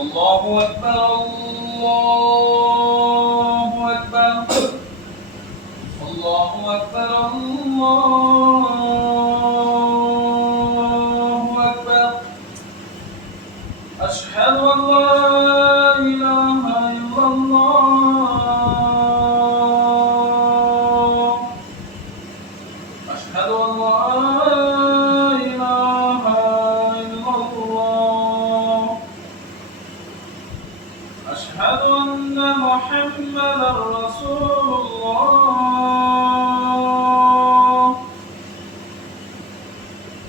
الله أكبر الله أكبر الله أكبر الله أكبر أشهد أن لا إله إلا الله أشهد أن لا إله إلا الله أشهد أن محمدا رسول الله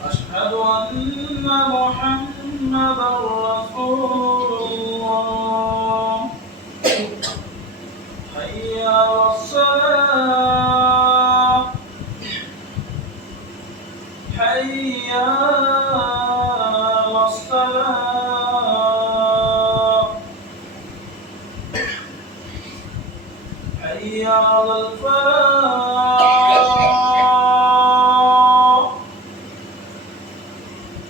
أشهد أن محمدا رسول الله حي على الصلاة حي على الصلاة حي على الفلاح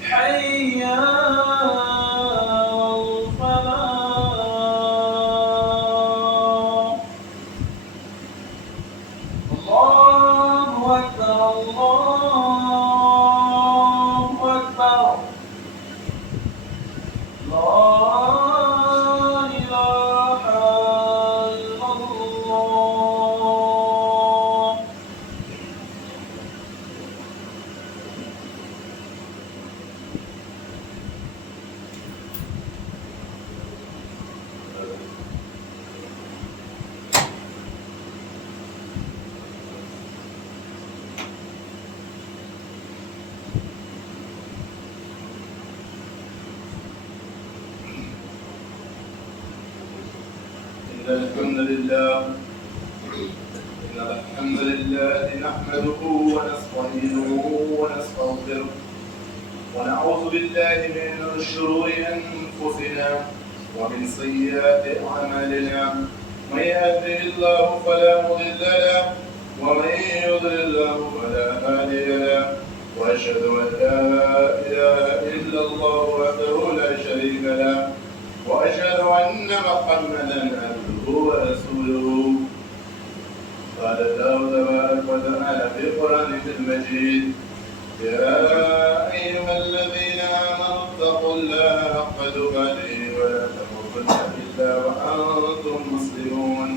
حي على الفلاح الله أكبر الله أكبر لا إله إلا الله إن الحمد لله نحمده ونستعينه ونستغفره ونعوذ بالله من شرور أنفسنا ومن سيئات أعمالنا من يهده الله فلا مضل له ومن يضلل له فلا هادي له وأشهد أن لا إله إلا الله وحده لا شريك له وأشهد أن محمدا عبده ورسوله قال الله تبارك وتعالى في قرآنه المجيد يا أيها الذين آمنوا اتقوا الله حق تقاته ولا تموتن إلا وأنتم مسلمون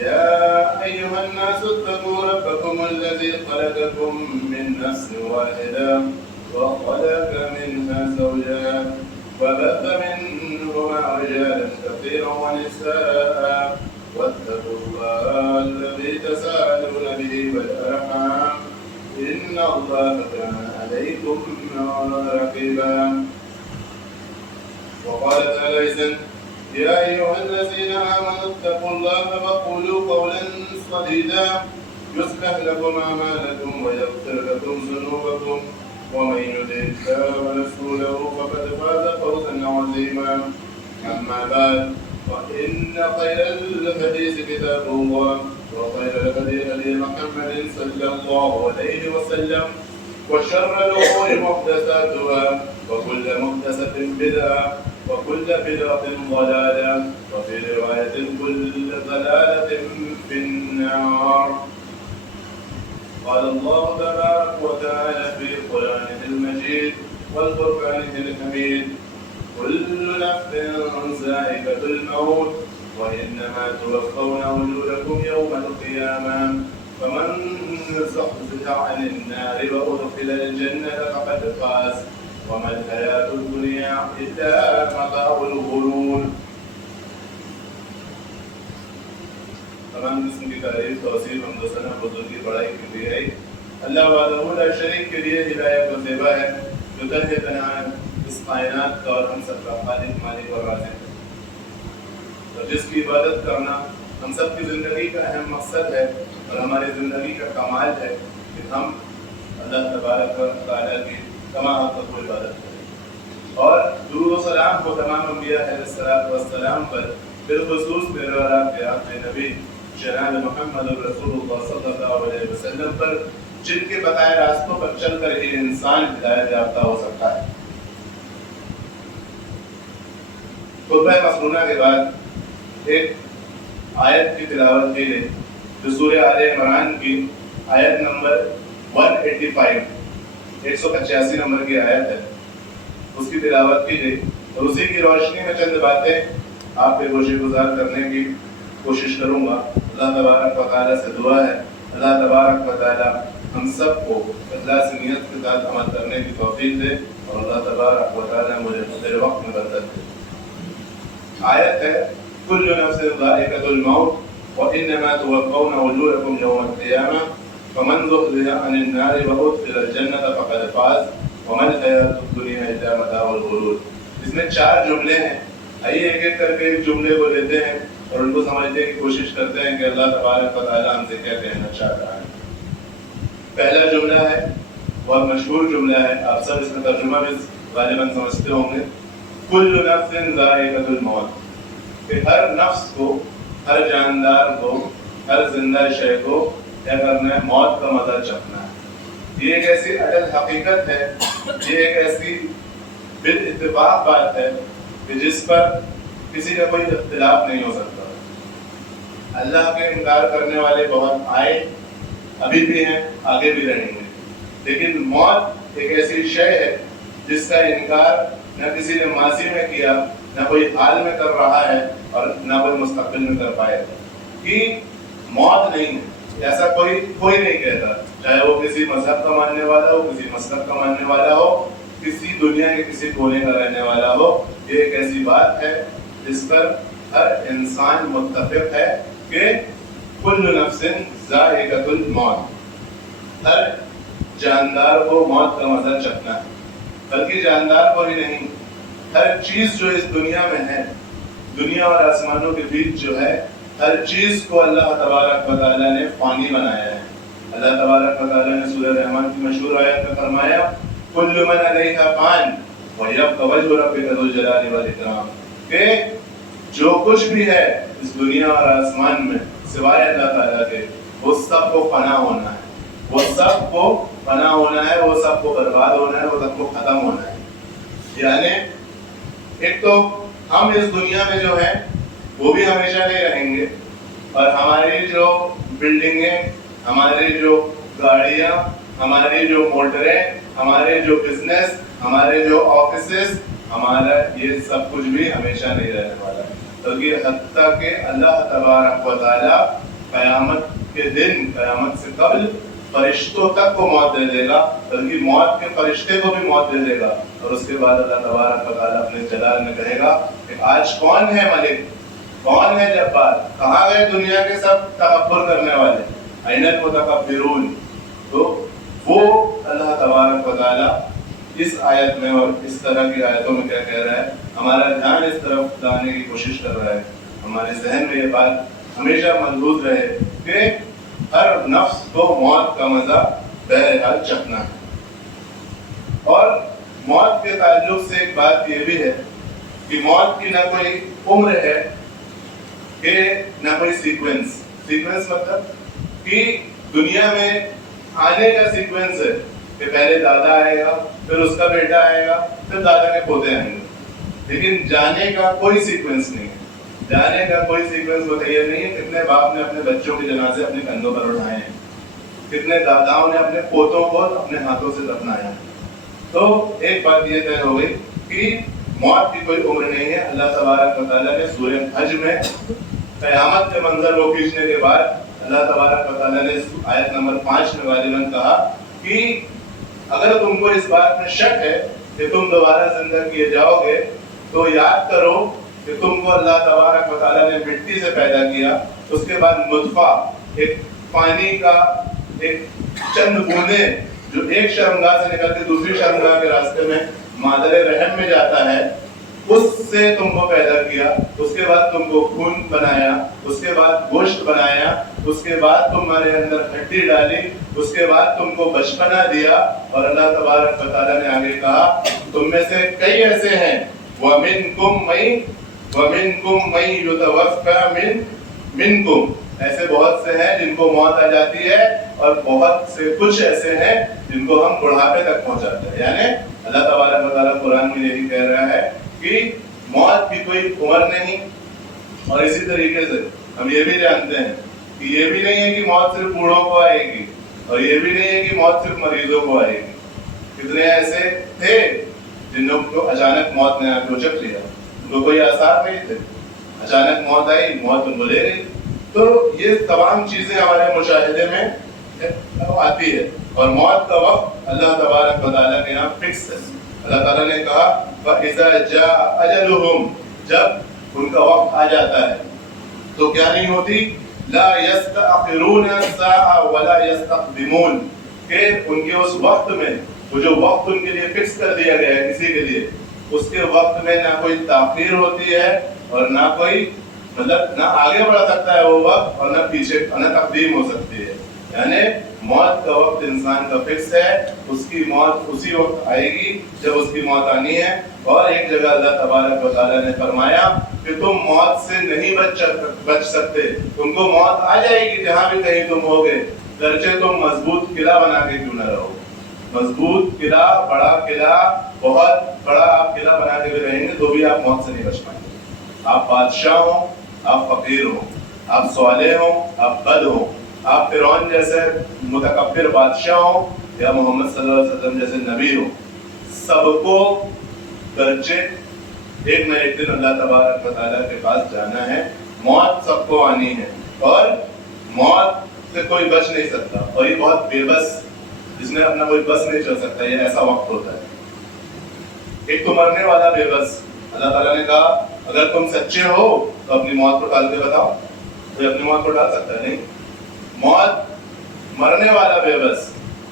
يا أيها الناس اتقوا ربكم الذي خلقكم من نفس واحدة وخلق منها زوجها وبث منهما رجالا كثيرا ونساء واتقوا الله الذي تساءلون به والأرحام إن الله كان عليكم رقيبا وقال تعالى أيضا يا أيها الذين آمنوا اتقوا الله وقولوا قولا سديدا يصلح لكم أعمالكم ويغفر لكم ذنوبكم ومن يطع الله ورسوله فقد فاز فوزا عظيما أما بعد فإن خير الحديث كتاب الله وخير الهدي هدي محمد صلى الله عليه وسلم وشر الأمور محدثاتها وكل محدثة بدعة وكل بدعة ضلالة وفي رواية كل ضلالة في النار. قال الله تبارك وتعالى في قرآنه المجيد والقرآنه الحميد كل نفس ذائقة الموت وإنما توفون أجوركم يوم القيامة فمن زحزح عن النار وأدخل الجنة فقد فاز وما الحياة الدنيا إلا متاع الغرور. تمام قسم کی تعریف توصیف حمد و ثنا بزرگی بڑائی کے لیے ہے. اللہ وحدہ لا شریک کے لیے ہدایت و زیبا ہے جو تنہ تنہا اس کائنات کا اور ہم سب کا خالق مالک اور رازق ہے. تو جس کی عبادت کرنا ہم سب کی زندگی کا اہم مقصد ہے اور ہماری زندگی کا کمال ہے کہ ہم اللہ تبارک و تعالیٰ کی تمام حقوق کو عبادت کریں اور درود و سلام کو تمام انبیاء علیہ السلام پر بالخصوص میرے اور آپ کے آخری نبی جناب محمد رسول اللہ صلی اللہ علیہ وسلم پر جن کے بتائے راستوں پر چل کر ہی انسان ہدایت یافتہ ہو سکتا ہے. خطبہ مسنونہ کے بعد ایک آیت کی تلاوت کی گئی جو سورہ آل عمران کی آیت نمبر 185 185 نمبر کی آیت ہے، اس کی تلاوت کی گئی، اور اسی کی روشنی میں چند باتیں آپ پہ گوشے گزار کرنے کی کوشش کروں گا۔ اللہ تبارک و تعالیٰ سے دعا ہے اللہ تبارک و تعالیٰ ہم سب کو اخلاص نیت کے ساتھ عمل کرنے کی توفیق دے، اور اللہ تبارک و تعالیٰ مجھے میرے وقت میں برکت دے۔ آیت ہے کل نفس ذائقۃ الموت وانما توفون اجورکم یوم القیامہ فمن زحزح عن النار وادخل الجنۃ فقد فاز وما الحیاۃ الدنیا الا متاع الغرور۔ اس میں 4 جملے ہیں، آئیے ایک ایک کر کے ایک جملے کو لیتے ہیں اور ان کو سمجھنے کی کوشش کرتے ہیں کہ اللہ تبارک و تعالیٰ ہم سے کیا کہنا چاہ رہا ہے۔ پہلا جملہ ہے، بہت مشہور جملہ ہے، آپ سب اس کا ترجمہ بھی غالباً سمجھتے ہوں گے، کل نفس ذائقۃ الموت، کہ ہر نفس کو، ہر جاندار کو، ہر زندہ شے کو کیا کرنا ہے؟ موت کا مزہ چکھنا ہے۔ یہ ایک ایسی اٹل حقیقت ہے، یہ ایک ایسی بالاتفاق بات ہے کہ جس پر کسی کا کوئی اختلاف نہیں ہو سکتا۔ اللہ کے انکار کرنے والے بہت آئے، ابھی بھی ہیں، آگے بھی رہیں گے، لیکن موت ایک ایسی شے ہے جس کا انکار نہ کسی نے ماضی میں کیا، نہ کوئی حال میں کر رہا ہے، اور نہ کوئی مستقبل میں کر پائے گا کہ موت نہیں ہے۔ ایسا کوئی نہیں کہتا، چاہے وہ کسی مذہب کا ماننے والا ہو، کسی مسلک کا ماننے والا ہو، کسی دنیا کے کسی کونے کا رہنے والا ہو۔ یہ ایک ایسی بات ہے جس پر ہر انسان متفق ہے کہ کل نفس ذائقۃ الموت، ہر جاندار کو موت کا مزہ چکھنا ہے، بلکہ جاندار کو ہی نہیں، ہر چیز جو اس دنیا میں ہے، دنیا اور آسمانوں کے بیچ جو ہے، ہر چیز کو اللہ تبارک و تعالیٰ نے فانی بنایا ہے۔ اللہ تبارک و تعالیٰ نے سورہ رحمان کی مشہور آیت میں فرمایا کل من علیہا فان ویبقی وجہ ربک ذو الجلال والاکرام، کہ جو کچھ بھی ہے اس دنیا اور آسمان میں سوائے اللہ تعالیٰ کے، وہ سب کو فنا ہونا ہے، وہ سب کو فنا ہونا ہے، وہ سب کو برباد ہونا ہے، وہ سب کو ختم ہونا ہے۔ یعنی ایک تو ہم اس دنیا میں جو ہیں وہ بھی ہمیشہ نہیں رہیں گے، اور ہماری جو بلڈنگیں، ہماری جو گاڑیاں، ہماری جو موٹریں، ہمارے جو بزنس، ہمارے جو آفیسز، ہمارا یہ سب کچھ بھی ہمیشہ نہیں رہنے والا ہے، بلکہ حتیٰ کہ اللہ تبارک و تعالیٰ قیامت کے دن، قیامت سے قبل فرشتوں تک کو موت دے دے گا، بلکہ موت کے فرشتے کو بھی موت دے دے گا، اور اس کے بعد اللہ تبارک و تعالیٰ اپنے جلال میں کہے گا کہ آج کون ہے ملک، کون ہے جبار، کہاں گئے دنیا کے سب تکبر کرنے والے، این المتکبرون۔ تو وہ اللہ تبارک و تعالیٰ اس آیت میں اور اس طرح کی آیتوں میں کیا کہہ رہا ہے، ہمارا دھیان اس طرف لانے کی کوشش کر رہا ہے، ہمارے ذہن میں یہ بات ہمیشہ محفوظ رہے کہ ہر نفس کو موت کا مزہ بہرحال چکھنا ہے۔ اور موت کے تعلق سے ایک بات یہ بھی ہے کہ موت کی نہ کوئی عمر ہے کہ نہ کوئی سیکوینس مطلب کہ دنیا میں آنے کا سیکوینس ہے کہ پہلے دادا آئے گا، پھر اس کا بیٹا آئے گا، پھر دادا کے پوتے آئیں گے، لیکن جانے کا کوئی سیکوینس نہیں ہے، جانے کا کوئی سیکوینس متعین نہیں ہے۔ کتنے باپ نے اپنے بچوں کے جنازے اپنے کندھوں پر اٹھائے ہیں، کتنے داداؤں نے اپنے پوتوں کو اپنے ہاتھوں سے دفنایا۔ تو ایک بات یہ طے ہو گئی کہ موت کی کوئی عمر نہیں ہے۔ اللہ تبارک و تعالیٰ نے سورہ حج میں قیامت کے منظر کو کھینچنے کے بعد اللہ تبارک و تعالیٰ نے آیت نمبر 5 میں غالباً کہا کہ اگر تم کو اس بات میں شک ہے کہ تم دوبارہ زندہ کیے جاؤ گے تو یاد کرو کہ تم کو اللہ تبارک و تعالیٰ نے مٹی سے پیدا کیا، اس کے بعد نطفہ، ایک پانی کا ایک چند بوندیں جو ایک شرمگاہ سے نکل کے دوسری شرمگاہ کے راستے میں مادر رحم میں جاتا ہے، اس سے تم کو پیدا کیا، اس کے بعد تم کو خون بنایا، اس کے بعد گوشت بنایا، اس کے بعد تمہارے اندر ہڈی ڈالی، اس کے بعد تم کو بچپنا دیا، اور اللہ تبارک و تعالیٰ نے آگے کہا تم میں سے کئی ایسے ہیں وَمِنْكُمْ مَن يُتَوَفَّى مِنْكُمْ، ایسے بہت سے ہیں جن کو موت آ جاتی ہے، اور بہت سے کچھ ایسے ہیں جن کو ہم بڑھاپے تک پہنچاتے ہیں۔ یعنی اللہ تبارک و تعالیٰ قرآن میں یہی کہہ رہا ہے کہ موت کی کوئی عمر نہیں. اور اسی طریقے سے ہم یہ بھی جانتے ہیں کہ یہ بھی نہیں ہے کہ موت صرف بوڑھوں کو آئے گی, اور یہ بھی نہیں ہے کہ موت صرف مریضوں کو آئے گی. کتنے ایسے تھے جن لوگوں کو اچانک موت نے آ کے اچک لیا, ان کو کوئی آثار نہیں تھے, اچانک موت آئی, موت ان کو لے گئی. تو یہ تمام چیزیں ہمارے مشاہدے میں آتی ہے, اور موت کا وقت اللہ تبارک و تعالیٰ کے یہاں فکس ہے. اللہ تعالیٰ نے کہا فَإِذَا جَاءَ أَجَلُهُمْ, جب ان کا وقت آ جاتا ہے تو کیا نہیں ہوتی, لا يستأخرون الساعة ولا يستقدمون, کہ ان کے اس وقت میں, وہ جو وقت ان کے لیے فکس کر دیا گیا ہے کسی کے لیے, اس کے وقت میں نہ کوئی تاخیر ہوتی ہے اور نہ کوئی نہ آگے بڑھ سکتا ہے وہ وقت, اور نہ پیچھے نہ تقدیم ہو سکتی ہے. یعنی موت کا وقت انسان کا فکس ہے, اس کی موت اسی وقت آئے گی جب اس کی موت آنی ہے. اور ایک جگہ اللہ تبارک و تعالیٰ نے فرمایا کہ تم موت سے نہیں بچ سکتے, تم کو موت آ جائے گی جہاں بھی کہیں تم ہوگے, گرچہ تم مضبوط قلعہ بنا کے کیوں نہ رہو. مضبوط قلعہ, بڑا قلعہ, بہت بڑا آپ قلعہ بنا کے بھی رہیں گے تو بھی آپ موت سے نہیں بچ پائیں گے. آپ بادشاہ ہوں, آپ فقیر ہوں, آپ صالح ہوں, آپ بد ہوں, آپ فرعون جیسے متکبر بادشاہ ہوں یا محمد صلی اللہ علیہ وسلم جیسے نبی ہوں, سب کو گرچہ ایک نہ ایک دن اللہ تبارک و تعالیٰ کے پاس جانا ہے. موت سب کو آنی ہے, اور موت سے کوئی بچ نہیں سکتا. اور یہ بہت بے بس, جس میں اپنا کوئی بس نہیں چل سکتا, یہ ایسا وقت ہوتا ہے. ایک تو مرنے والا بے بس. اللہ تعالیٰ نے کہا اگر تم سچے ہو تو اپنی موت کو ٹال کے بتاؤ. کوئی اپنی موت کو ٹال سکتا ہے؟ نہیں. موت مرنے والا بے بس,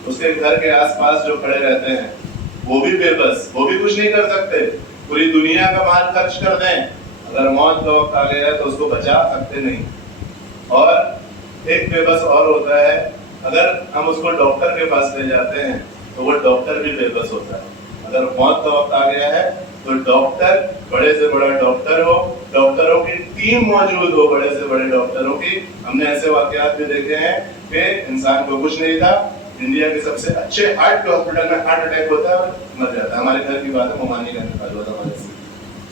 اس کے گھر کے آس پاس جو کھڑے رہتے ہیں وہ بھی بے بس, وہ بھی کچھ نہیں کر سکتے. پوری دنیا کا مال خرچ کر دیں, اگر موت کا وقت آ گیا ہے تو اس کو بچا سکتے نہیں. اور ایک بے بس اور ہوتا ہے, اگر ہم اس کو ڈاکٹر کے پاس لے جاتے ہیں تو وہ ڈاکٹر بھی بے بس ہوتا ہے. اگر موت کا وقت آ گیا ہے تو ڈاکٹر, بڑے سے بڑا ڈاکٹر ہو, ڈاکٹروں کی ٹیم موجود ہو, بڑے سے بڑے ڈاکٹروں کی. ہم نے ایسے واقعات بھی دیکھے ہیں کہ انسان کو کچھ نہیں تھا, انڈیا کے سب سے اچھے ہارٹ کے ہاسپٹل میں ہارٹ اٹیک ہوتا ہے اور مر جاتا ہے. ہمارے گھر کی بات ہے, ممانی کا انتقال ہوا تھا ہمارے سے.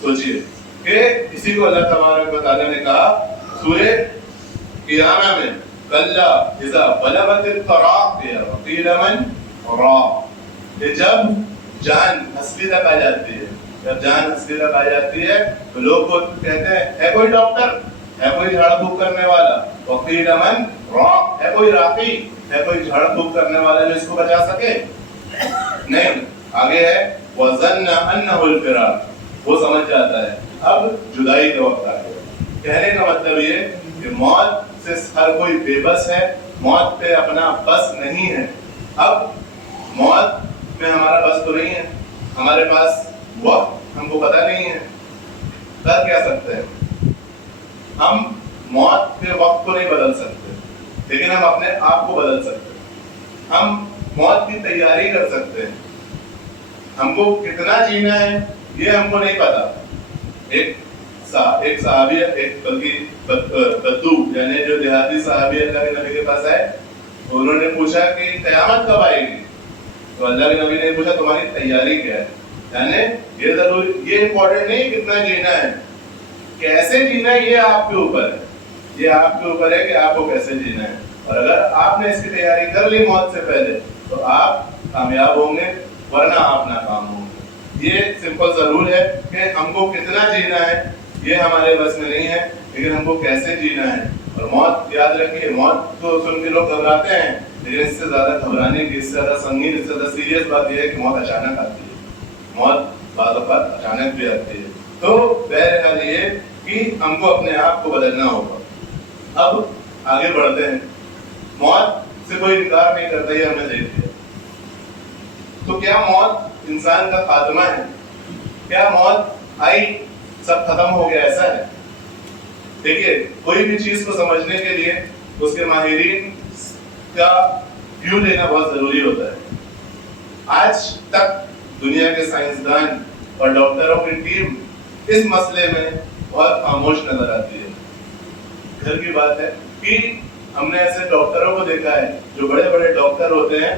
سوچئے کہ اسی کو اللہ تبارک و تعالیٰ نے کہا سورہ قیامہ میں, کلا اذا بلغت التراقی وقیل من راق, کہ جب جان ہستی تک آ جاتی ہے, جب جان ہستی تک آ جاتی ہے تو لوگ کو کہتے ہیں ہے کوئی ڈاکٹر, ہے کوئی جھاڑ پھونک کرنے والا, وقیل من راق, ہے کوئی راقی, ہے کوئی جھاڑ پھونک کرنے والا جو اس کو بچا سکے؟ نہیں. آگے ہے وَظَنَّ أَنَّهُ الْفِرَاقُ, وہ سمجھ جاتا ہے اب جدائی کا وقت آ گیا. کہنے کا مطلب یہ کہ موت سے ہر کوئی بے بس ہے, موت پہ اپنا بس نہیں ہے. اب موت میں ہمارا بس تو نہیں ہے, ہمارے پاس وقت ہم کو پتہ نہیں ہے, کر کیا سکتے ہیں ہم؟ موت کے وقت کو نہیں بدل سکتے, لیکن ہم اپنے آپ کو بدل سکتے ہیں. ہم موت کی تیاری کر سکتے ہیں. ہم کو کتنا جینا ہے یہ ہم کو نہیں پتا. ایک صحابی, ایک بدو یعنی جو دیہاتی صحابی اللہ کے نبی کے پاس آئے, انہوں نے پوچھا کہ قیامت کب آئے گی؟ تو اللہ کے نبی نے پوچھا تمہاری تیاری کیا ہے. یعنی یہ ضروری, یہ امپورٹنٹ نہیں کتنا جینا ہے, کیسے جینا ہے یہ آپ کے اوپر ہے. یہ آپ کے اوپر ہے کہ آپ کو کیسے جینا ہے. اور اگر آپ نے اس کی تیاری کر لی موت سے پہلے تو آپ کامیاب ہوں گے, ورنہ آپ ناکام ہوں گے. یہ سمپل ضرور ہے کہ ہم کو کتنا جینا ہے یہ ہمارے بس میں نہیں ہے, لیکن ہم کو کیسے جینا ہے. اور موت یاد رکھیے, موت تو سن کے لوگ گھبراتے ہیں, لیکن اس سے زیادہ گھبرانے کی, اس سے زیادہ سنگین, اس سے زیادہ سیریس بات یہ ہے کہ موت اچانک آتی ہے. موت بعض اوقات اچانک بھی آتی ہے. تو بہرحال یہ کہ ہم کو اپنے آپ کو بدلنا ہوگا. اب آگے بڑھتے ہیں. موت سے کوئی انکار نہیں کرتا, یہ ہم نے دیکھ لیا. تو کیا موت انسان کا خاتمہ ہے؟ کیا موت آئی سب ختم ہو گیا, ایسا ہے؟ دیکھیے, کوئی بھی چیز کو سمجھنے کے لیے اس کے ماہرین کا ویو لینا بہت ضروری ہوتا ہے. آج تک دنیا کے سائنسدان اور ڈاکٹروں کی ٹیم اس مسئلے میں بہت خاموش نظر آتی ہے. گھر کی بات ہے کہ ہم نے ایسے ڈاکٹروں کو دیکھا ہے جو بڑے بڑے ڈاکٹر ہوتے ہیں,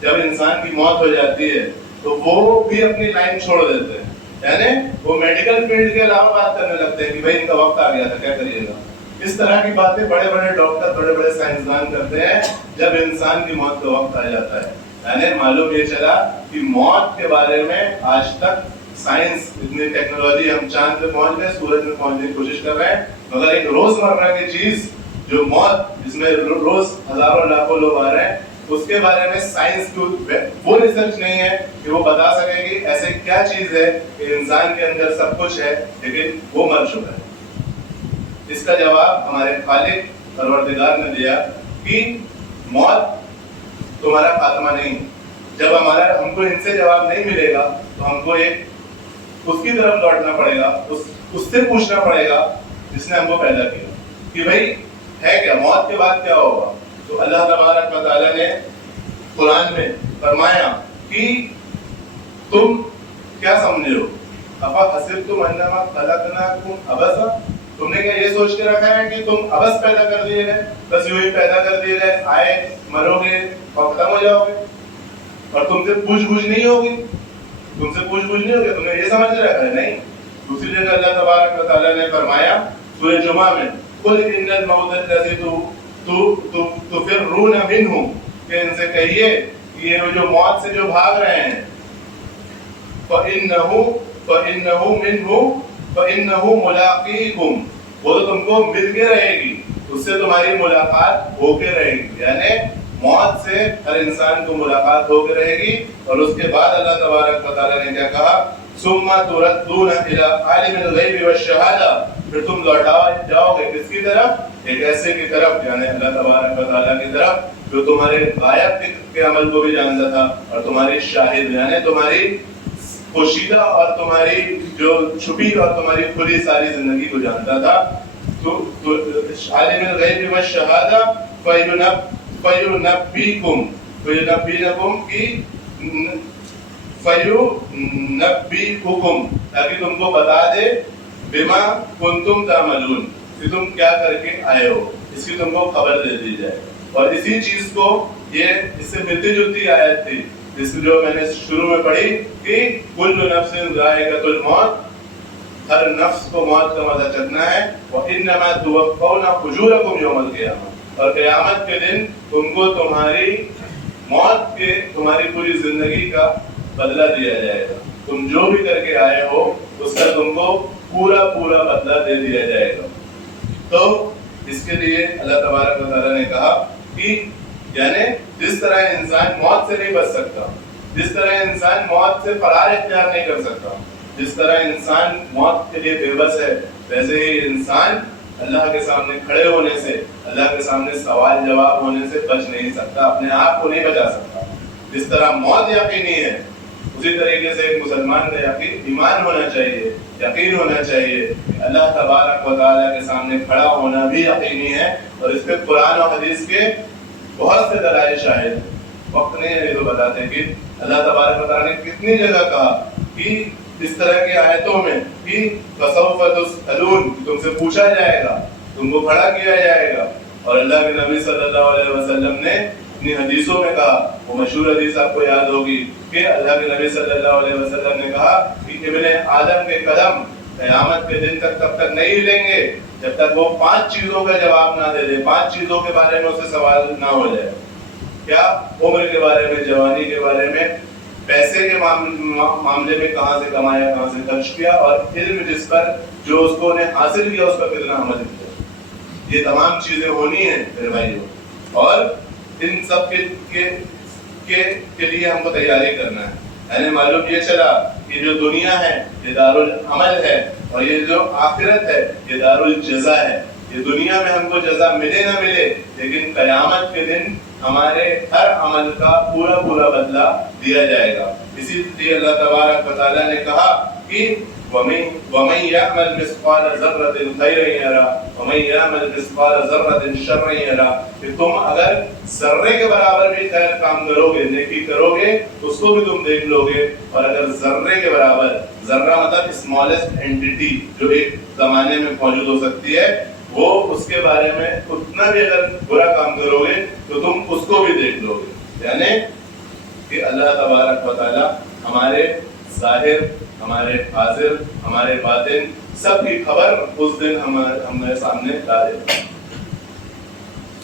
جب انسان کی موت ہو جاتی ہے تو وہ بھی اپنی لائن چھوڑ دیتے ہیں, یعنی وہ میڈیکل فیلڈ کے علاوہ بات کرنے لگتے ہیں کہ بھائی ان کا وقت آ گیا تھا کیا کریے گا. اس طرح کی باتیں بڑے بڑے ڈاکٹر بڑے بڑے سائنسدان کرتے ہیں جب انسان کی موت کا وقت آ جاتا ہے. یعنی معلوم یہ چلا کہ موت کے بارے میں آج تک سائنس اتنی ٹیکنالوجی, ہم چاند پہ پہنچ گئے, سورج میں پہنچنے کی کوشش کر رہے ہیں, مگر ایک روزمرہ کی چیز جو موت جس میں روز ہزاروں لاکھوں لوگ آ رہے ہیں, اس کے بارے میں سائنس کی وہ ریسرچ نہیں ہے کہ وہ بتا سکے کہ ایسے کیا چیز ہے کہ انسان کے اندر سب کچھ ہے لیکن وہ مر چکا ہے. اس کا جواب ہمارے خالق پروردگار نے دیا کہ موت تمہارا خاتمہ نہیں. جب ہم کو ان سے جواب نہیں ملے گا تو ہم کو ایک اس کی طرف لوٹنا پڑے گا, اس سے پوچھنا پڑے گا جس نے ہم کو پیدا کیا کہ بھائی ہے کیا, موت کے بعد کیا ہوگا. تو اللہ تبارک و تعالیٰ نے قرآن میں فرمایا کہ تم کیا سمجھے ہو, افا حسبتم انما خلقناکم عبثا, تم نے کیا یہ سوچ کے رکھا ہے کہ تم عبث پیدا کر دیے گئے, بس یوں ہی پیدا کر دیے گئے, آئے مرو گے اور ختم ہو جاؤ گے اور تم سے پوچھ گچھ نہیں ہوگی, تم نے یہ سمجھ رکھا ہے. نہیں. دوسری جگہ اللہ تبارک و تعالیٰ نے فرمایا سورہ جمعہ میں قل ان الموت الذی تفرون منہ, کہ ان سے کہیے کہ یہ جو موت سے جو بھاگ رہے ہیں فإنہ منہ فإنہ ملاقیکم, وہ تو تم کو مل کے رہے گی, اس سے تمہاری ملاقات ہو کے رہے گی. یعنی موت سے ہر انسان کو ملاقات ہو کے رہے گی. اور اس کے بعد اللہ تبارک و تعالیٰ نے کیا کہا, ثم تردون الی عالم الغیب والشہادہ, پھر تم لوٹاؤ جاؤ گے کس کی طرف, ایک ایسے کی طرف یعنی اللہ تبارک و تعالیٰ کی طرف جو تمہارے غائب کے عمل کو بھی جانتا تھا اور تمہاری شاہد یعنی تمہاری پوشیدہ اور تمہاری جو چھپی اور تمہاری کھلی ساری زندگی کو جانتا تھا. تو عالم الغیب والشہادہ فَيُنَبِّئُكُمْ تاکہ تم کو بتا دے بما کنتم تعملون, کہ تم کیا کر کے آئے ہو, اس کی تم کو خبر دے دی جائے. اور اسی چیز کو یہ اس سے ملتی جلتی آیت تھی جس جو میں نے شروع میں پڑھی کہ کل نفس ذائقۃ الموت, ہر نفس کو موت کا مزہ چکھنا ہے. وَإِنَّمَا تُوَفَّوْنَ أُجُورَكُمْ يَوْمَ الْقِيَامَةِ, اور قیامت کے دن تم کو تمہاری موت کے تمہاری پوری زندگی کا بدلہ دیا جائے گا. تم جو بھی کر کے آئے ہو اس کا تم کو پورا بدلہ دے دیا جائے گا. تو اس کے لیے اللہ تبارک و تعالیٰ نے کہا کہ یعنی جس طرح انسان موت سے نہیں بچ سکتا, جس طرح انسان موت سے فرار اختیار نہیں کر سکتا, جس طرح انسان موت کے لیے بے بس ہے, ویسے ہی انسان اللہ کے سامنے کھڑے ہونے سے, اللہ کے سامنے سوال جواب ہونے سے بچ نہیں سکتا, اپنے آپ کو نہیں بچا سکتا. جس طرح موت یقینی ہے اسی طریقے سے ایک مسلمان کا ایمان ہونا چاہیے, یقین ہونا چاہیے کہ اللہ تبارک و تعالیٰ کے سامنے کھڑا ہونا بھی یقینی ہے. اور اس پہ قرآن و حدیث کے بہت سے دلائل شاہد ہیں. وقت نہیں ہے تو بتاتے ہیں کہ اللہ تبارک و تعالیٰ نے کتنی جگہ کہا کہ اس طرح کی آیتوں میں کہ فسوف تسألون, تم سے پوچھا جائے گا, تم کو کھڑا کیا جائے گا. اور اللہ کے نبی صلی اللہ علیہ وسلم نے اپنی حدیثوں میں کہا, وہ مشہور حدیث آپ کو یاد ہوگی کہ اللہ کے نبی صلی اللہ علیہ وسلم نے کہا کہ ابن آدم کے قدم قیامت کے دن تک تب تک نہیں ہلیں گے جب تک وہ 5 چیزوں کا جواب نہ دے دے, 5 چیزوں کے بارے میں اسے سوال نہ ہو جائے. کیا؟ عمر کے بارے میں, جوانی کے بارے میں, پیسے کے معاملے میں کہاں سے کمایا, کہاں سے خرچ کیا, اور علم جس پر جو اس کو نے حاصل کیا اس پر کتنا عمل کیا. یہ تمام چیزیں ہونی ہیں میرے بھائیوں, اور ان سب کے لیے ہم کو تیاری کرنا ہے. یعنی معلوم یہ چلا کہ جو دنیا ہے یہ دارالعمل ہے اور یہ جو آخرت ہے یہ دارالجزا ہے. یہ دنیا میں ہم کو جزا ملے نہ ملے لیکن قیامت کے دن ہمارے ہر عمل کا پورا بدلہ دیا جائے گا. اسی لیے اللہ تبارک و تعالیٰ نے کہا کہ وَمَن يَعْمَلْ مِثْقَالَ ذَرَّةٍ خَيْرًا يَرَهُ وَمَن يَعْمَلْ مِثْقَالَ ذَرَّةٍ شَرًّا يَرَهُ, کہ تم اگر ذرے کے برابر بھی خیر کام کرو گے, نیکی کرو گے, اس کو بھی تم دیکھ لو گے. اور اگر ذرے کے برابر, ذرہ مطلب اسمالسٹ اینٹیٹی جو ایک زمانے میں موجود ہو سکتی ہے, وہ اس کے بارے میں اتنا بھی اگر برا کام کرو گے تو تم اس کو بھی دیکھ لو گے. یعنی کہ اللہ تبارک و تعالیٰ ہمارے ظاہر ہمارے حاضر ہمارے باطن سب کی خبر اس دن ہمارے سامنے لا دے گا.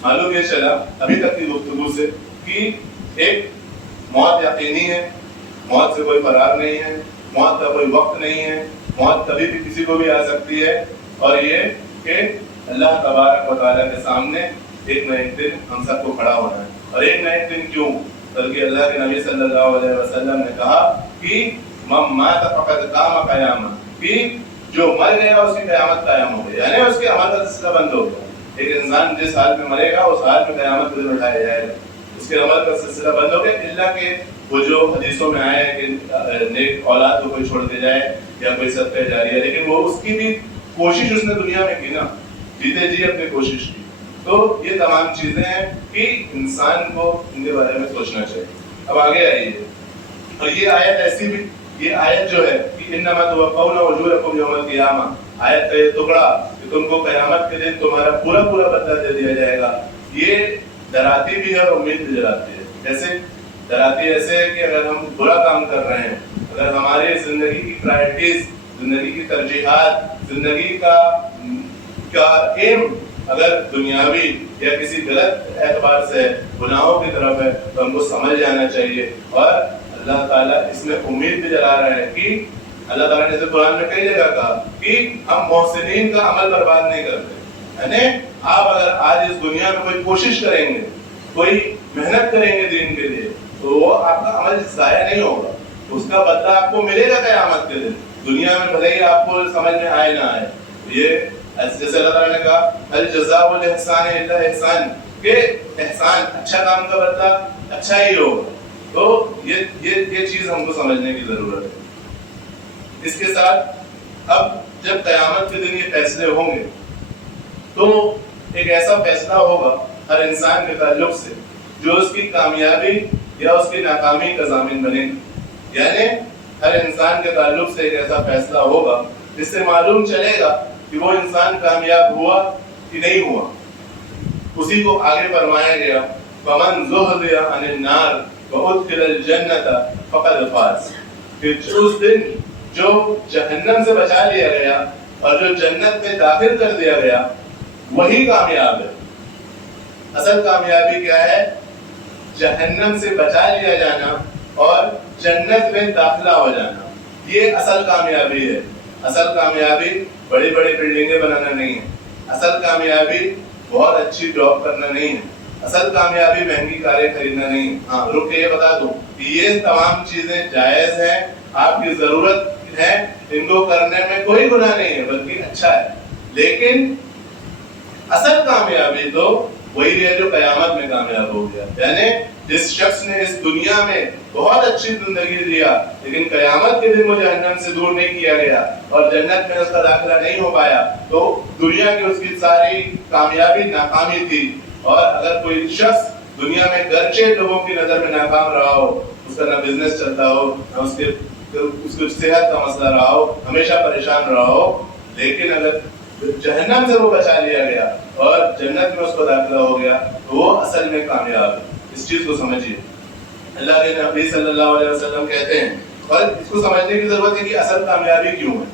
معلوم یہ چلا ابھی تک کی گفتگو سے کہ ایک موت یقینی ہے, موت سے کوئی فرار نہیں ہے, موت کا کوئی وقت نہیں ہے, موت کبھی بھی کسی کو بھی آ سکتی ہے, اور یہ کہ اللہ تبارک و تعالیٰ کے سامنے ایک نہ ایک دن ہم سب کو کھڑا ہونا ہے. اور ایک نہ ایک دن کیوں, بلکہ اللہ کے نبی صلی اللہ علیہ وسلم نے کہا کہ من مات فقد قام قیامہ, کہ جو مر گیا اس کی قیامت قائم ہو گئی, یعنی اس کے عمل کا سلسلہ بند ہو گیا. ایک انسان جس حال میں مرے گا اس حال میں قیامت کے دن اٹھایا جائے گا, اس کے عمل کا سلسلہ بند ہو گیا, الا کہ وہ جو حدیثوں میں آئے کہ نیک اولاد کو کوئی چھوڑ دے جائے یا کوئی صدقہ جاری ہے, لیکن وہ اس کی بھی کوشش اس نے دنیا میں کی نا, جیتے جی اپنی کوشش کی. تو یہ تمام چیزیں ہیں کہ انسان کو ان کے بارے میں سوچنا چاہیے. اب آگے آئیے, اور یہ آیت ایسی بھی, یہ آیت جو ہے کہ انما توفون اجورکم یوم القیامہ, آیت کا یہ ٹکڑا کہ تم کو قیامت کے دن تمہارا پورا پورا بدلہ دے دیا جائے گا, یہ ڈراتی بھی ہے اور امید بھی دلاتی ہے. جیسے ڈراتی ایسے ہے کہ اگر ہم برا کام کر رہے ہیں, اگر ہماری زندگی کی پرائرٹیز, زندگی کی ترجیحات, زندگی کا ایم اگر دنیاوی یا کسی غلط اعتبار سے گناہوں کی طرف ہے تو ہم کو سمجھ جانا چاہیے. اور اللہ تعالیٰ اس میں امید بھی جلا رہا ہے کہ اللہ تعالیٰ نے قرآن میں کئی جگہ کہا کہ ہم محسنین کا عمل برباد نہیں کرتے. یعنی آپ اگر آج اس دنیا میں کوئی کوشش کریں گے, کوئی محنت کریں گے دین کے لیے, تو وہ آپ کا عمل ضائع نہیں ہوگا, اس کا بدلہ آپ کو ملے گا قیامت کے دن. دنیا میں بھلے ہی آپ کو سمجھ میں آئے نہ آئے, یہ جیسے اللہ تعالیٰ نے کہا الجزاء والاحسان الا احسان, کہ احسان اچھا کام کا بدلہ اچھا ہی ہوگا. تو یہ چیز ہم کو سمجھنے کی ضرورت ہے. اس کے ساتھ اب جب قیامت کے دن یہ فیصلے ہوں گے تو ایک ایسا فیصلہ ہوگا ہر انسان کے تعلق سے جو اس کی کامیابی یا اس کی ناکامی کا ضامن بنے گا. یعنی ہر انسان کے تعلق سے ایک ایسا فیصلہ ہوگا جس سے معلوم چلے گا کہ وہ انسان کامیاب ہوا کہ نہیں ہوا. اسی کو آگے فرمایا گیا فمن زحزح عن النار وادخل الجنة فقد فاز, کہ اس دن جو جہنم سے بچا لیا گیا اور جو جنت میں داخل کر دیا گیا وہی کامیاب ہے. اصل کامیابی کیا ہے؟ جہنم سے بچا لیا جانا اور جنت میں داخلہ ہو جانا, یہ اصل کامیابی ہے. اصل کامیابی بڑی بڑی بلڈنگیں بنانا نہیں ہے, اصل کامیابی بہت اچھی جاب کرنا نہیں ہے, اصل کامیابی مہنگی کاریں خریدنا نہیں ہے. ہاں رک کے یہ بتا دوں کہ یہ تمام چیزیں جائز ہیں, آپ کی ضرورت ہے, ان کو کرنے میں کوئی گناہ نہیں ہے بلکہ اچھا ہے. لیکن اصل کامیابی تو وہی ہے جو قیامت میں کامیاب ہو گیا. یعنی جس شخص نے اس دنیا میں بہت اچھی زندگی دیا لیکن قیامت کے دن وہ جہنم سے دور نہیں کیا گیا اور جنت میں اس کا داخلہ نہیں ہو پایا, تو دنیا کی اس کی ساری کامیابی ناکامی تھی. اور اگر کوئی شخص دنیا میں گرچہ لوگوں کی نظر میں ناکام رہا ہو, اس کا نہ بزنس چلتا ہو, نہ اس کو صحت کا مسئلہ رہا ہو, ہمیشہ پریشان رہا ہو, لیکن اگر جہنم سے وہ بچا لیا گیا اور جنت میں اس کو داخلہ ہو گیا تو وہ اصل میں کامیاب ہے. اس چیز کو سمجھیے. اللہ کے نبی صلی اللہ علیہ وسلم کہتے ہیں, اور اس کو سمجھنے کی ضرورت ہے کہ اصل کامیابی کیوں ہے.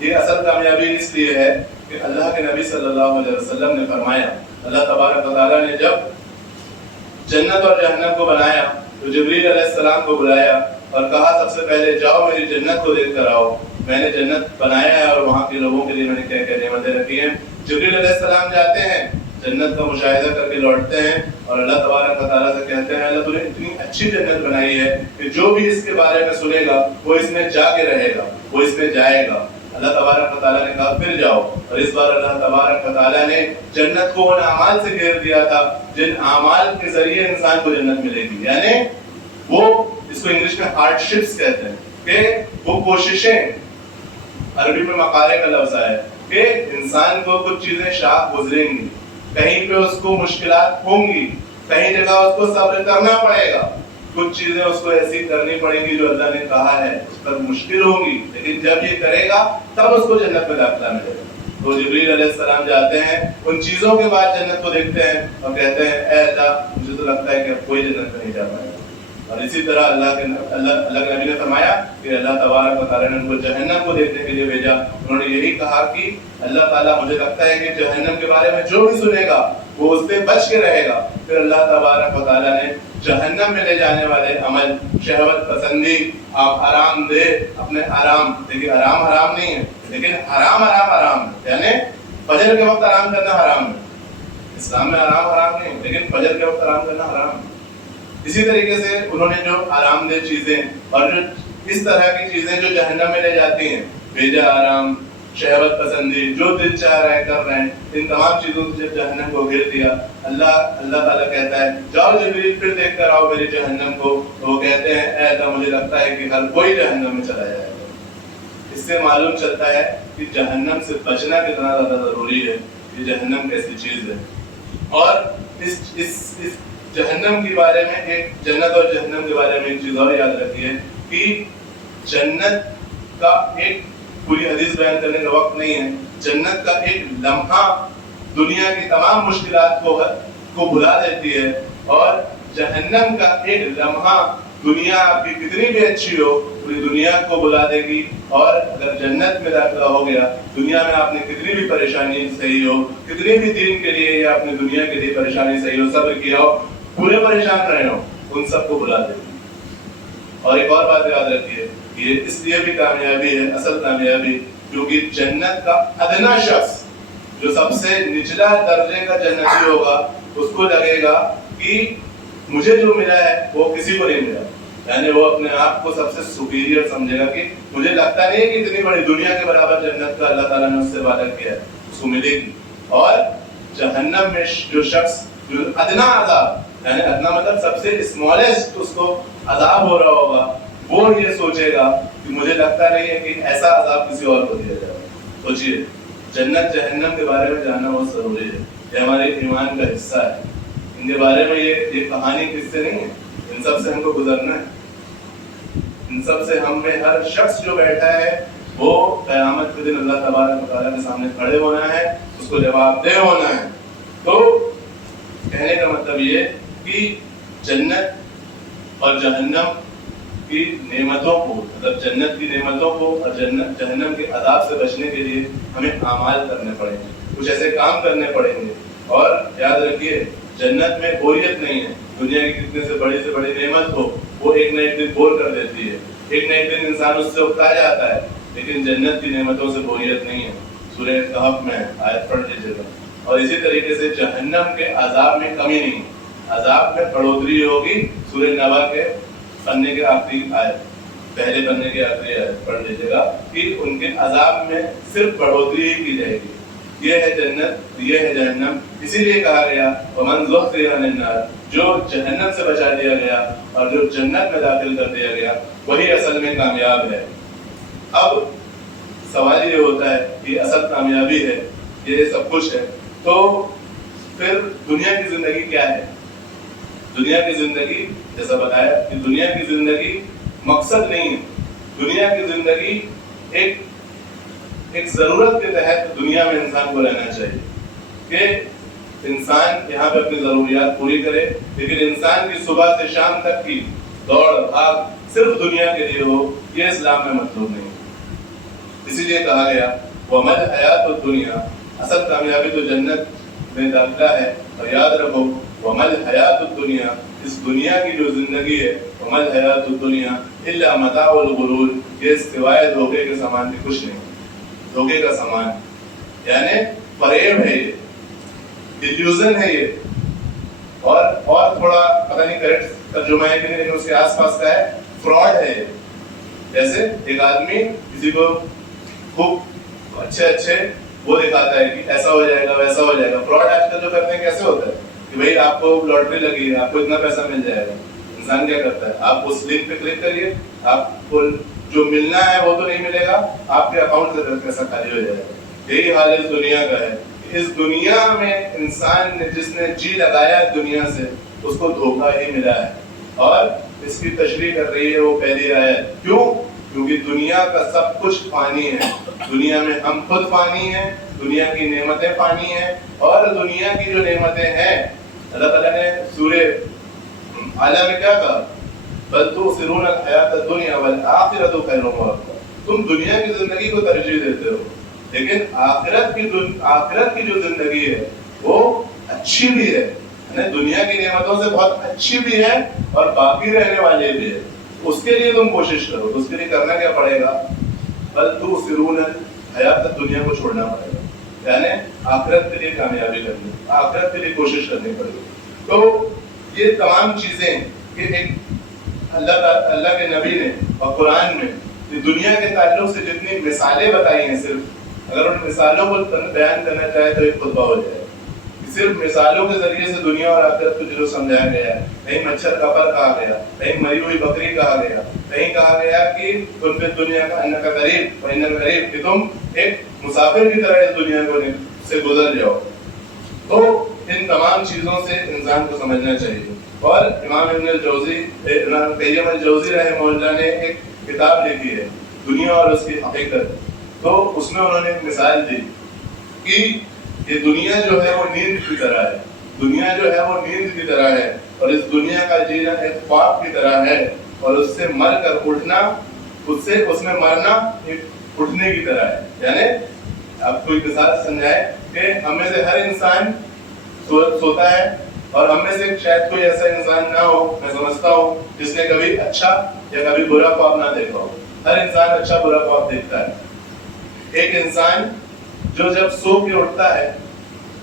یہ اصل کامیابی اس لیے ہے کہ اللہ کے نبی صلی اللہ علیہ وسلم نے فرمایا, اللہ تبارک و تعالیٰ نے جب جنت اور جہنم کو بنایا تو جبریل علیہ السلام کو بلایا اور کہا سب سے پہلے جاؤ میری جنت کو دیکھ کر آؤ. میں نے جنت بنایا ہے اور وہاں کے لوگوں کے لیے میں نے کیا کیا نعمتیں رکھی ہیں. جبریل علیہ السلام جاتے ہیں, جنت کا مشاہدہ کر کے لوٹتے ہیں اور اللہ تبارک و تعالیٰ سے کہتے ہیں اللہ تو نے اتنی اچھی جنت بنائی ہے کہ جو بھی اس کے بارے میں سنے گا وہ اس میں جا کے رہے گا, وہ اس میں جائے گا. اللہ تبارک و تعالیٰ نے کہا پھر جاؤ, اور اس بار اللہ تبارک و تعالیٰ نے جنت کو ان اعمال سے گھیر دیا تھا جن اعمال کے ذریعے انسان کو جنت ملے گی. یعنی وہ اس کو انگلش میں ہارڈ شپس کہتے ہیں کہ وہ کوششیں, عربی میں مقارے کا لفظ ہے کہ انسان کو کچھ چیزیں شاق گزریں گی, کہیں پہ اس کو مشکلات ہوں گی, کہیں جگہ اس کو صبر کرنا پڑے گا, کچھ چیزیں اس کو ایسی کرنی پڑیں گی جو اللہ نے کہا ہے, اس پر مشکل ہوگی, لیکن جب یہ کرے گا تب اس کو جنت میں داخلہ ملے گا. تو جبریل علیہ السلام جاتے ہیں, ان چیزوں کے بعد جنت کو دیکھتے ہیں اور کہتے ہیں اے اللہ مجھے تو لگتا ہے کہ اب کوئی جنت میں نہیں جا پائے گا. اور اسی طرح اللہ کے نبی نے فرمایا کہ اللہ تبارک و تعالیٰ نے ان کو جہنم کو دیکھنے کے لیے بھیجا. انہوں نے یہی کہا کہ اللہ تعالیٰ مجھے لگتا ہے کہ جہنم کے بارے میں جو بھی سنے گا وہ اس سے بچ کے رہے گا. پھر اللہ تبارک و تعالیٰ نے جہنم میں لے جانے والے عمل، شہوت پسندی، آپ آرام دے اپنے آرام، دیکھیے آرام حرام نہیں ہے لیکن حرام یعنی فجر کے وقت آرام کرنا حرام ہے. اسلام میں آرام حرام نہیں لیکن فجر کے وقت آرام کرنا حرام ہے. اسی طریقے سے انہوں نے جو آرام دہ چیزیں اور جو اس طرح کی چیزیں جو جہنم میں لے جاتی ہیں، بھیجا آرام، شہوت پسندی، جو دل چاہ رہا ہے کر رہے ہیں، ان تمام چیزوں سے جب جہنم کو گھیر دیا، اللہ تعالیٰ کہتا ہے جاؤ جبریل پھر دیکھ کر آؤ میری جہنم کو. تو وہ کہتے ہیں اے اللہ مجھے لگتا ہے کہ ہر کوئی جہنم میں چلا جائے گا. اس سے معلوم چلتا ہے کہ جہنم سے بچنا کتنا زیادہ ضروری ہے. یہ جہنم کیسی چیز ہے. اور اس جہنم کے بارے میں ایک جنت اور جہنم کے بارے میں ایک چیز اور یاد رکھیے کہ جنت کا ایک پوری حدیث بیان کرنے کا وقت نہیں ہے. جنت کا ایک لمحہ دنیا کی تمام مشکلات کو بھلا دیتی ہے اور جہنم کا ایک لمحہ دنیا آپ کی کتنی بھی اچھی ہو پوری دنیا کو بلا دے گی. اور اگر جنت میں داخلہ ہو گیا، دنیا میں آپ نے کتنی بھی پریشانی صحیح ہو، کتنی بھی دین کے لیے یا اپنی دنیا کے لیے پریشانی صحیح ہو، صبر کیا ہو، پورے پریشان رہے ہو، ان سب کو بلا دے گی. اور ایک اور بات یاد رکھیے، یہ اس لیے بھی کامیابی ہے، اصل کامیابی، کیونکہ جنت کا ادنا شخص جو سب سے نچلا درجے کا جنتی ہوگا، اس کو لگے گا کہ مجھے جو ملا ہے وہ کسی کو نہیں ملا. یعنی وہ اپنے آپ کو سب سے سپیریئر سمجھے گا کہ مجھے لگتا نہیں ہے کہ اتنی بڑی دنیا کے برابر جنت کا اللہ تعالیٰ نے اس سے وعدہ کیا ہے، اس کو ملے گی. اور جہنم میں جو شخص جو ادنا عذاب، یعنی ادنا مطلب سب سے اسمالسٹ اس کو عذاب ہو رہا ہوگا، وہ یہ سوچے گا کہ مجھے لگتا نہیں ہے کہ ایسا عذاب کسی اور کو دیا جائے. سوچیے، جنت جہنم کے بارے میں جاننا بہت ضروری ہے. یہ ہمارے ایمان کا حصہ ہے. ان کے بارے میں یہ کہانی کس سے نہیں ہے، ان سب سے ہم کو گزرنا ہے. ان سب سے ہم میں ہر شخص جو بیٹھا ہے وہ قیامت کے دن اللہ تبارک و تعالیٰ کے سامنے کھڑے ہونا ہے، اس کو جواب دہ ہونا ہے. تو کہنے کا مطلب یہ کہ جنت اور جہنم کی نعمتوں کو، مطلب جنت کی نعمتوں کو اور جہنم کے عذاب سے بچنے کے لیے ہمیں اعمال کرنے پڑیں گے، کچھ ایسے کام کرنے پڑیں گے. اور یاد رکھیے جنت میں بوریت نہیں ہے. دنیا کی کتنے سے بڑی نعمت ہو وہ ایک نہ ایک دن بور کر دیتی ہے، ایک نہ ایک دن انسان اس سے اکتا جاتا ہے، لیکن جنت کی نعمتوں سے بوریت نہیں ہے. سورہ کہف میں آیت پڑھ لیجیے گا. اور اسی طریقے سے جہنم کے عذاب میں کمی نہیں، عذاب میں بڑھوتری ہوگی. سورہ نبا کے پڑھنے کے آخری آیت، پہلے پڑھنے کے آخری آیت پڑھ لیجیے گا کہ ان کے عذاب میں صرف بڑھوتری ہی کی جائے گی. یہ ہے جنت، یہ ہے جہنم. اسی لیے کہا گیا ومن زحزح عن النار، جو جہنم سے بچا دیا گیا اور جو جنت میں داخل کر دیا گیا وہی اصل میں کامیاب ہے. اب سوال یہ ہوتا ہے کہ اصل کامیابی ہے، یہ سب کچھ ہے، تو پھر دنیا کی زندگی کیا ہے؟ دنیا کی زندگی جیسا بتایا کہ دنیا کی زندگی مقصد نہیں ہے. دنیا کی زندگی ایک ضرورت کے تحت دنیا میں انسان کو رہنا چاہیے کہ انسان یہاں پہ اپنی ضروریات پوری کرے، لیکن انسان کی صبح سے شام تک کی دوڑ بھاگ صرف دنیا کے لیے ہو، یہ اسلام میں مطلوب نہیں. اسی لیے کہا گیا وَمَا الْحَيَاةُ الدُّنْيَا، اصل کامیابی تو جنت میں داخلہ ہے. اور یاد رکھو وَمَا الْحَيَاةُ الدُّنْيَا، اس دنیا کی جو زندگی ہے وَمَا الْحَيَاةُ الدُّنْيَا إِلَّا مَتَاعُ الْغُرُورِ، یہ سوائے دھوکے کے سامان بھی کچھ نہیں. دھوکے کا سامان یعنی فریب ہے، یہ ایلیوژن ہے یہ. اور تھوڑا پتہ نہیں کریکٹ ترجمہ ہے کہ نہیں، لیکن اس کے آس پاس کا ہے فراڈ ہے یہ. جیسے ایک آدمی کسی کو خوب اچھے وہ دکھاتا ہے کہ ایسا ہو جائے گا ویسا ہو جائے گا. فراڈ آج کل جو کرتے ہیں کیسے ہوتا ہے کہ بھائی آپ کو لاٹری لگی ہے، آپ کو اتنا پیسہ مل جائے گا. انسان کیا کرتا ہے، آپ اس لنک پہ کلک کریے، آپ کو جو ملنا ہے وہ تو نہیں ملے گا، آپ کے اکاؤنٹ سے پیسہ خالی ہو جائے گا. یہی حال اس دنیا کا ہے. اس دنیا میں انسان نے جس نے جی لگایا ہے دنیا سے، اس کو دھوکہ ہی ملا ہے. اور اس کی تشریح کر رہی ہے وہ پہلی آیت. کیوں؟ کیونکہ دنیا کا سب کچھ فانی ہے. دنیا میں ہم خود فانی ہیں، دنیا کی نعمتیں فانی ہیں. اور دنیا کی جو نعمتیں ہیں اللہ تعالیٰ نے سورہ اعلیٰ میں کیا کہا بل تؤثرون الحیات الدنیا والآخرۃ خیر وابقیٰ، تم دنیا کی زندگی کو ترجیح دیتے ہو لیکن آخرت کی جو زندگی ہے وہ اچھی بھی ہے، یعنی دنیا کی نعمتوں سے بہت اچھی بھی ہے اور باقی رہنے والی بھی ہے، اس کے لیے تم کوشش کرو۔ اس کے لیے کرنا کیا پڑے گا؟ بل تؤثرون الحیات الدنیا کو چھوڑنا پڑے گا، یعنی آخرت کے لیے کامیابی کرنی، آخرت کے لیے کوشش کرنی پڑے گی۔ تو یہ تمام چیزیں کہ ایک اللہ کے نبی نے اور قرآن میں دنیا کے تعلق سے جتنی مثالیں بتائی ہیں، صرف اگر ان مثالوں کو بیان کرنا چاہے تو ایک خطبہ ہو جائے۔ صرف مثالوں کے ذریعے سے دنیا اور آخرت کو جو سمجھایا گیا ہے، کہیں مچھر کا پر کہا گیا، کہیں مری ہوئی بکری کہا گیا، کہیں کہا گیا کہ تم پھر دنیا کا انکا غریب وانک غریب، کہ تم ایک مسافر کی طرح اس دنیا کو سے گزر جاؤ۔ تو ان تمام چیزوں سے انسان کو سمجھنا چاہیے۔ اور امام ابن الجوزی قیم الجوزی رحمہ اللہ نے ایک کتاب لکھی ہے دنیا اور اس کی حقیقت، تو اس میں انہوں نے ایک مثال دی کہ یہ دنیا جو ہے وہ نیند کی طرح ہے، دنیا جو ہے وہ نیند کی طرح ہے، اور اس دنیا کا جینا ایک خواب کی طرح ہے، اور اس سے مر کر اٹھنا، اس میں مرنا ایک اٹھنے کی طرح ہے۔ یعنی آپ کوئی مثال سمجھائے کہ ہم میں سے ہر انسان سوتا ہے، اور ہم میں سے شاید کوئی ایسا انسان نہ ہو، میں سمجھتا ہوں، جس نے کبھی اچھا یا کبھی برا خواب نہ دیکھا ہو۔ ہر انسان اچھا برا خواب دیکھتا ہے۔ ایک انسان جو جب سو کے اٹھتا ہے،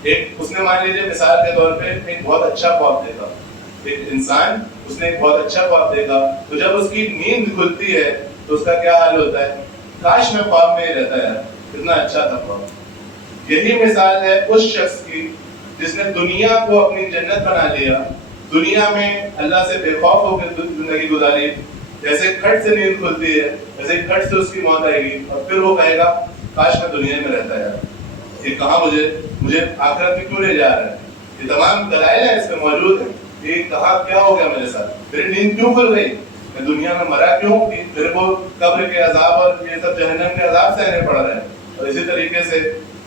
اس نے مان لیجیے مثال کے طور پہ ایک بہت اچھا خواب دیکھا، ایک انسان اس نے ایک بہت اچھا خواب دیکھا، تو جب اس کی نیند کھلتی ہے تو اس کا کیا حال ہوتا ہے؟ کاش میں خواب میں ہی رہتا ہے، کتنا اچھا تھا خواب۔ یہی مثال ہے اس شخص کی جس نے دنیا کو اپنی جنت بنا لیا، دنیا میں اللہ سے بے خوف ہو کے زندگی گزاری، جیسے کھٹ سے نیند کھلتی ہے ویسے کھٹ سے اس کی موت آئے گی، اور پھر وہ کہے گا کاش میں دنیا میں رہتا ہے، یہ کہاں مجھے آخرت میں کیوں لے جا رہا ہے؟ یہ تمام دلائل ہیں اس میں موجود ہیں، یہ کہاں کیا ہو گیا میرے ساتھ، میری نیند کیوں کھل گئی، میں دنیا میں مرا کیوں، میرے کو قبر کے عذاب اور یہ سب جہنم کے عذاب سہنے پڑ رہے ہیں۔ اور اسی طریقے سے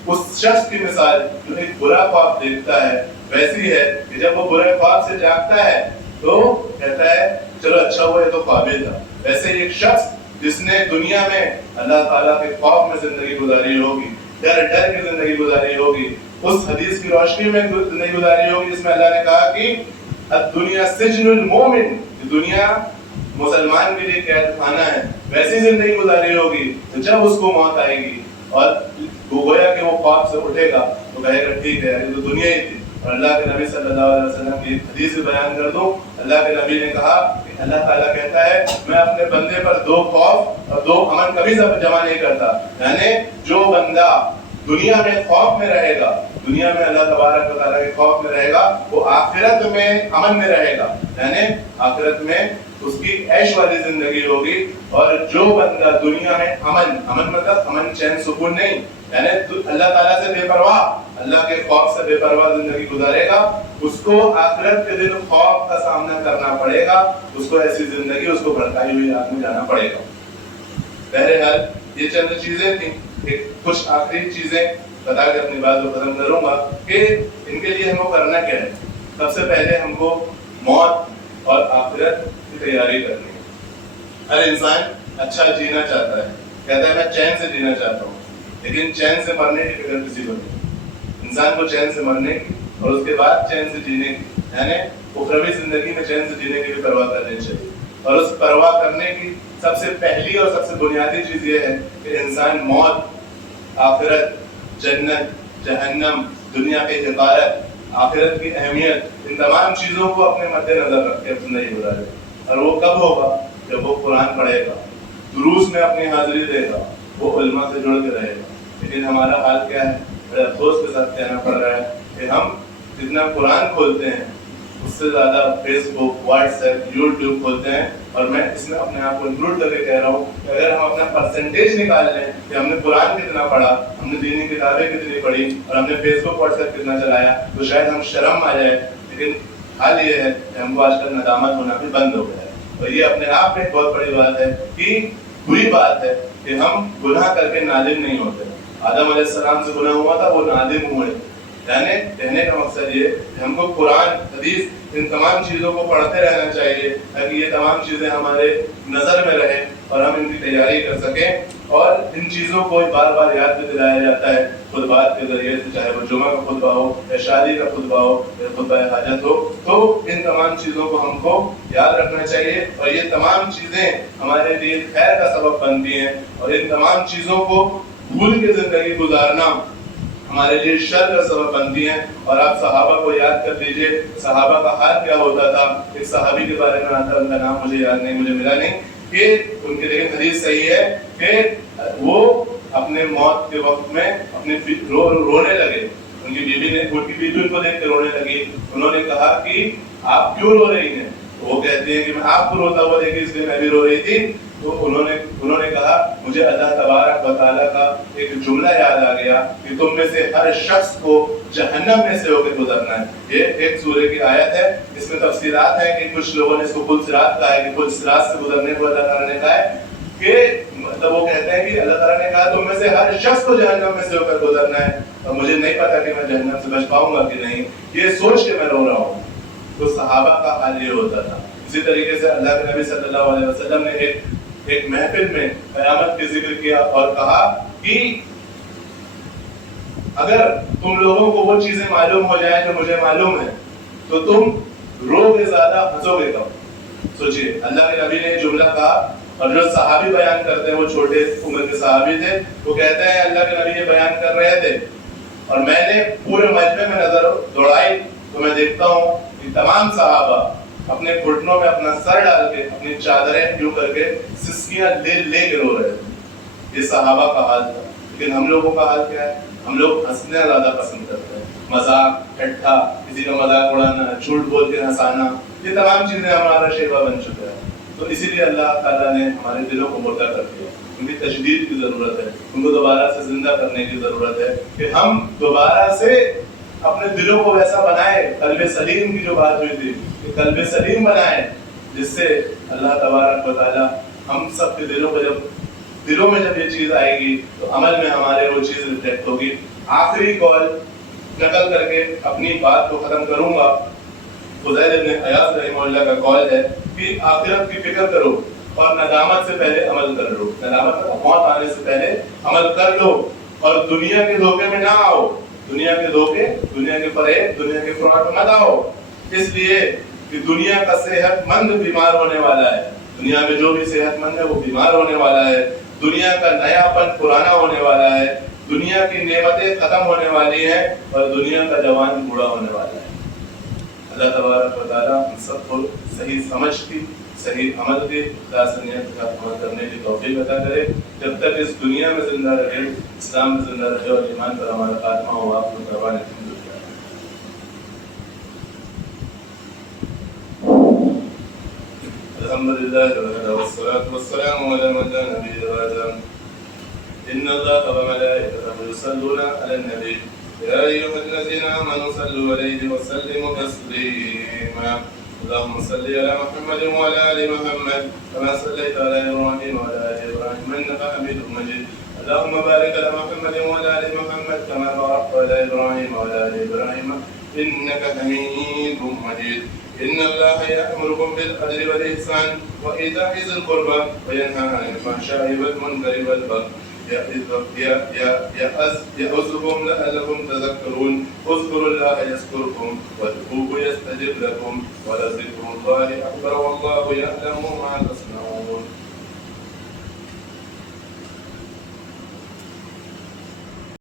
اس شخص کی مثال جو ایک برا خواب دیکھتا ہے ویسی ہے کہ جب وہ برے خواب سے جاگتا ہے تو کہتا ہے چلو اچھا ہوا یہ تو خواب ہی تھا۔ ویسے ایک شخص جس نے دنیا میں اللہ تعالیٰ کے خوف میں زندگی گزاری ہوگی، ڈر کی زندگی گزاری ہوگی، اس حدیث کی روشنی میں زندگی گزاری ہوگی جس میں اللہ نے کہا کہ الدنیا سجن المومن، دنیا مسلمان کے لیے قید خانہ ہے، ویسی زندگی گزاری ہوگی تو جب اس کو موت آئے گی اور گویا کہ وہ خواب سے اٹھے گا تو کہے گا ٹھیک ہے یہ تو دنیا ہی تھی۔ اور اللہ کے نبی صلی اللہ علیہ وسلم کی حدیث بیان کر دوں، اللہ کے نبی نے کہا کہ اللہ تعالیٰ کہتا ہے میں اپنے بندے پر 2 خوف اور 2 امن کبھی جمع نہیں کرتا، یعنی جو بندہ دنیا میں خوف میں رہے گا، دنیا میں اللہ تبارک و تعالیٰ کے خوف میں رہے گا، وہ آخرت میں امن میں رہے گا، یعنی آخرت میں اس کی عیش والی زندگی ہوگی۔ اور جو بندہ دنیا میں امن مطلب امن چین سکون نہیں، یعنی اللہ تعالیٰ سے بے پرواہ، اللہ کے خوف سے بے پرواہ زندگی گزارے گا، اس کو آخرت کے دن خوف کا سامنا کرنا پڑے گا، اس کو ایسی زندگی اس کو بھڑکائی ہوئی آگ میں جانا پڑے گا۔ بہرحال یہ چند چیزیں تھیں، کچھ آخری چیزیں بتا کے اپنی بات کو ختم کروں گا کہ ان کے لیے ہم کو کرنا کیا ہے۔ سب سے پہلے ہم کو موت اور آخرت کی تیاری کرنی ہے۔ ہر انسان اچھا جینا چاہتا ہے، کہتا ہے میں چین سے جینا چاہتا ہوں، لیکن چین سے مرنے کی فکر کسی کو نہیں۔ انسان کو چین سے مرنے کی اور اس کے بعد چین سے جینے کی، یعنی اخروی زندگی میں چین سے جینے کی بھی پرواہ کرنی چاہیے۔ اور اس پرواہ کرنے کی سب سے پہلی اور سب سے بنیادی چیز یہ ہے کہ انسان موت، آخرت، جنت، جہنم، دنیا کی حقارت، آخرت کی اہمیت، ان تمام چیزوں کو اپنے مد نظر رکھ کے زندگی گزارے۔ اور وہ کب ہوگا؟ جب وہ قرآن پڑھے گا، دروس میں اپنی حاضری دے گا، وہ علماء سے جڑ کے رہے گا۔ لیکن ہمارا حال کیا ہے؟ بڑے افسوس کے ساتھ کہنا پڑ رہا ہے کہ ہم جتنا قرآن کھولتے ہیں اس سے زیادہ فیس بک، واٹس ایپ، یوٹیوب کھولتے ہیں۔ اور میں اس میں اپنے آپ کو انکلوڈ کر کے کہہ رہا ہوں کہ اگر ہم اپنا پرسنٹیج نکال لیں کہ ہم نے قرآن کتنا پڑھا، ہم نے دینی کتابیں کتنی پڑھی اور ہم نے فیس بک، واٹس ایپ کتنا چلایا، تو شاید ہم شرم آ جائے۔ لیکن حال یہ ہے کہ ہم کو آج کل ندامت ہونا بھی بند ہو گیا ہے، اور یہ اپنے آپ میں ایک بہت بڑی بات ہے کہ بری بات ہے کہ ہم گناہ کر کے نادم نہیں ہوتے۔ آدم علیہ السلام سے گناہ ہوا تھا، وہ نادم ہوئے، یعنی کہنے کا مقصد یہ کہ ہم کو قرآن حدیث ان تمام چیزوں کو پڑھتے رہنا چاہیے تاکہ یہ تمام چیزیں ہمارے نظر میں رہیں اور ہم ان کی تیاری کر سکیں، اور ان چیزوں کو بار بار یاد بھی دلایا جاتا ہے خطبات کے ذریعے سے، چاہے وہ جمعہ کا خطبہ ہو یا شادی کا خطبہ ہو یا خطبہ حاجت ہو، تو ان تمام چیزوں کو ہم کو یاد رکھنا چاہیے، اور یہ تمام چیزیں ہمارے لیے خیر کا سبب بنتی ہیں، اور ان تمام چیزوں کو بھول کے زندگی گزارنا ہمارے لیے شر کا سبب بنتی ہیں۔ اور آپ صحابہ کو یاد کر لیجئے، صحابہ کا حال کیا ہوتا تھا۔ ایک صحابی کے بارے میں آتا ہے، ان کا نام مجھے یاد نہیں، مجھے ملا نہیں، کہ ان کے لیکن حدیث صحیح ہے کہ وہ اپنے موت کے وقت میں اپنے رونے لگے، ان کی بیوی ان کو دیکھ کے رونے لگی۔ انہوں نے کہا کہ آپ کیوں رو رہی ہیں؟ وہ کہتے ہیں کہ میں آپ کو روتا ہوا دیکھی اس لیے میں بھی رو رہی تھی۔ تو انہوں نے کہا مجھے اللہ تبارک و تعالیٰ کا ایک جملہ یاد آ گیا کہ تم میں سے ہر شخص کو جہنم میں سے ہو کے گزرنا ہے۔ یہ ایک سورہ کی آیت ہے، اس میں تفصیلات ہیں کہ کچھ لوگوں نے اس کو پل صراط کہا ہے کہ پل صراط سے گزرنے کو اللہ تعالیٰ نے کہا ہے کہ مطلب وہ کہتے ہیں کہ اللہ تعالیٰ نے کہا تم میں سے ہر شخص کو جہنم میں سے ہو کر گزرنا ہے، اور مجھے نہیں پتا کہ میں جہنم سے بچ پاؤں گا کہ نہیں، یہ سوچ کے میں رو رہا ہوں۔ تو صحابہ کا حال یہ ہوتا تھا۔ اسی طریقے سے اللہ کے نبی صلی اللہ علیہ وسلم نے ایک محفل میں قیامت کے ذکر کیا اور کہا کہ اگر تم لوگوں کو وہ چیزیں معلوم ہو جائیں جو مجھے معلوم ہے تو تم رو گے زیادہ، ہنسو گے کم۔ سوچئے اللہ کے نبی نے یہ جملہ کہا، اور جو صحابی بیان کرتے ہیں وہ چھوٹے عمر کے صحابی تھے، وہ کہتے ہیں اللہ کے نبی یہ بیان کر رہے تھے اور میں نے پورے مجمع میں نظر دوڑائی تو میں دیکھتا ہوں کہ تمام صحابہ اپنے گھٹنوں میں اپنا سر ڈال کے اپنی چادریں یوں کر کے سسکیاں لے کے رو رہے تھے۔ یہ صحابہ کا حال تھا۔ لیکن ہم لوگوں کا حال کیا ہے؟ ہم لوگ ہنسنا زیادہ پسند کرتے ہیں، مذاق، ٹھٹھا، کسی کا مذاق اڑانا، جھوٹ بول کے ہنسانا، یہ تمام چیزیں ہمارا شیوا بن چکا ہے۔ تو اسی لیے اللہ تعالیٰ نے ہمارے دلوں کو مردہ کر دیا۔ ان کی تجدید کی ضرورت ہے، ان کو دوبارہ سے زندہ کرنے کی ضرورت ہے کہ ہم دوبارہ سے اپنے دلوں کو ویسا بنائے، قلب سلیم کی جو بات ہوئی تھی کہ قلب سلیم بنائے، جس سے اللہ تبارک و تعالیٰ ہم سب کے دلوں میں جب یہ چیز آئے گی تو عمل میں ہمارے وہ چیز ریفلیکٹ ہوگی۔ آخری قول نقل کر کے اپنی بات کو ختم کروں گا۔ فضیل ابن عیاض رحمہ اللہ کا قول ہے کہ آخرت کی فکر کرو اور ندامت سے پہلے عمل کر لو، ندامت موت آنے سے پہلے عمل کر لو، اور دنیا کے دھوکے میں نہ آؤ، دنیا کے دھوکے، دنیا کے فریب، دنیا کے فراڈ میں مت آؤ، اس لیے کہ دنیا کا صحت مند بیمار ہونے والا ہے، دنیا میں جو بھی صحت مند ہے وہ بیمار ہونے والا ہے، دنیا کا نیا پن پرانا ہونے والا ہے، دنیا کی نعمتیں ختم ہونے والی ہیں، اور دنیا کا جوان بوڑھا ہونے والا ہے۔ اللہ تبارک و تعالیٰ ہم سب کو صحیح سمجھ کی، صحیح عمل کی، خلاصیت کا عمل کرنے کی توفیق عطا کرے۔ جب تک اس دنیا میں زندہ رہے، اسلام میں زندہ رہے اور ایمان پر ہمارا خاتمہ ہو، آپ کو پروان الحمد لله والصلاة والسلام على من لا نبي بعده إن الله وملائكته يصلون على النبي يا أيها الذين آمنوا صلوا عليه وسلموا تسليما اللهم صل على محمد وعلى آل محمد كما صليت على إبراهيم وعلى آل إبراهيم إنك حميد مجيد اللهم بارك على محمد وعلى آل محمد كما باركت على إبراهيم وعلى آل إبراهيم إنك حميد مجيد إن الله يأمركم بالعدل والإحسان وإيتاء ذي القربى وينهى عن الفحشاء والمنكر والبغي يعظكم لعلكم تذكرون اذكروا الله يذكركم وادعوه يستجب لكم ولذكر الله أكبر والله يعلم ما تصنعون